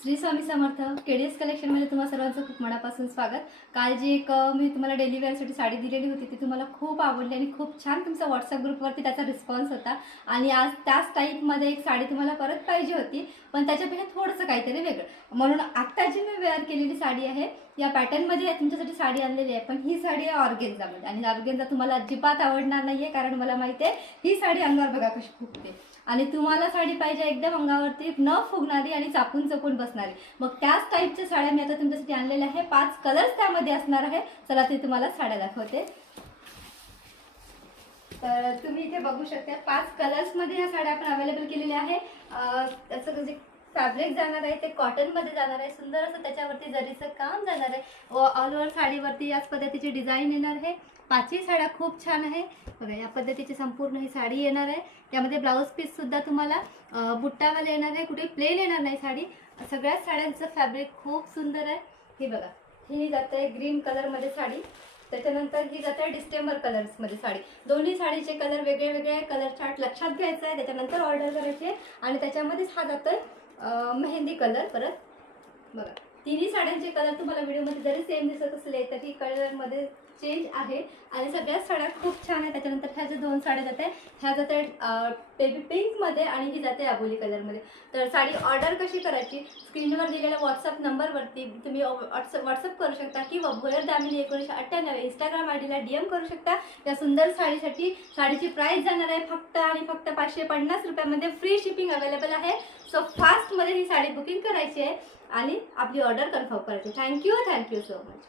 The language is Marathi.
श्री स्वामी समर्थ केडीएस कलेक्शनमध्ये तुम्हा सर्वांचं खूप मनापासून स्वागत। काल जी एक मी तुम्हाला डेली वेअरसाठी साडी दिलेली होती ती तुम्हाला खूप आवडली आणि खूप छान तुमचा व्हॉट्सअप ग्रुपवरती त्याचा रिस्पॉन्स होता आणि आज त्याच टाईपमध्ये एक साडी तुम्हाला परत पाहिजे होती, पण त्याच्यापेक्षा थोडंसं काहीतरी वेगळं, म्हणून आत्ता जी मी वेअर केलेली साडी आहे या पॅटर्नमध्ये तुमच्यासाठी साडी आणलेली आहे। पण ही साडी आहे ऑर्गेन्झामध्ये आणि ऑर्गेन्झा तुम्हाला अजिबात आवडणार नाही आहे, कारण मला माहिती आहे ही साडी अंगावर बघा कशी फुगते आणि तुम्हाला साडी पाहिजे एकदम अंगावरती न फुगणारी आणि चापून चपून बसणारी। मग त्याच टाईपच्या साड्या मी आता तुमच्यासाठी आणलेल्या आहे। 5 कलर्स त्यामध्ये असणार आहे। चला ते तुम्हाला साड्या दाखवते। तर तुम्ही इथे बघू शकता 5 कलर्स मध्ये ह्या साड्या आपण अवेलेबल केलेल्या आहे। त्याचं जे फॅब्रिक जाणार आहे ते कॉटन मध्ये जाणार आहे। सुंदर असं त्याच्यावरती जरीचं काम जाणार आहे व ऑल ओव्हर साडीवरती याच पद्धतीची डिझाईन येणार आहे। 5ही साड्या खूप छान आहे बघा, या पद्धतीची संपूर्ण ही साडी येणार आहे। त्यामध्ये ब्लाउज पीस सुद्धा तुम्हाला बुट्टावाले येणार आहे, कुठे प्लेन येणार नाही साडी। सगळ्याच साड्यांचं फॅब्रिक खूप सुंदर आहे। हे बघा, ही जात आहे ग्रीन कलर मध्ये साडी, त्याच्यानंतर ही जात आहे डिस्टेंबर कलर्स मध्ये साडी। दोन्ही साडीचे कलर वेगळे वेगळे कलर चार्ट लक्षात घ्यायचा आहे, त्याच्यानंतर ऑर्डर करायची आहे। आणि त्याच्यामध्येच हा जातोय मेहंदी कलर। परत बघा, तिन्ही साड्यांचे कलर तुम्हाला व्हिडिओमध्ये जरी सेम दिसत असले तरी कलरमध्ये चेंज आहे आणि सगळ्याच साड्या खूप छान आहेत। त्याच्यानंतर ह्या ज्या 2 साड्या जाते ह्या जाते बेबी पिंक मध्ये आणि ही जाते अबोली कलर मध्ये। तर साडी ऑर्डर कशी करायची, स्क्रीनवर दिलेल्या व्हॉट्सअप नंबरवरती तुम्ही व्हॉट्सअप करू शकता किंवा भोयर दामिनी 1998 इंस्टाग्राम आयडीला DM करू शकता। या सुंदर साडीसाठी साडीची प्राइस जाणार आहे फक्त आणि फक्त 550 रुपयामध्ये। फ्री शिपिंग अवेलेबल आहे। सो फास्ट मध्ये ही साडी बुकिंग करायची आहे आणि आपली ऑर्डर कन्फर्म करायची। Thank you so much.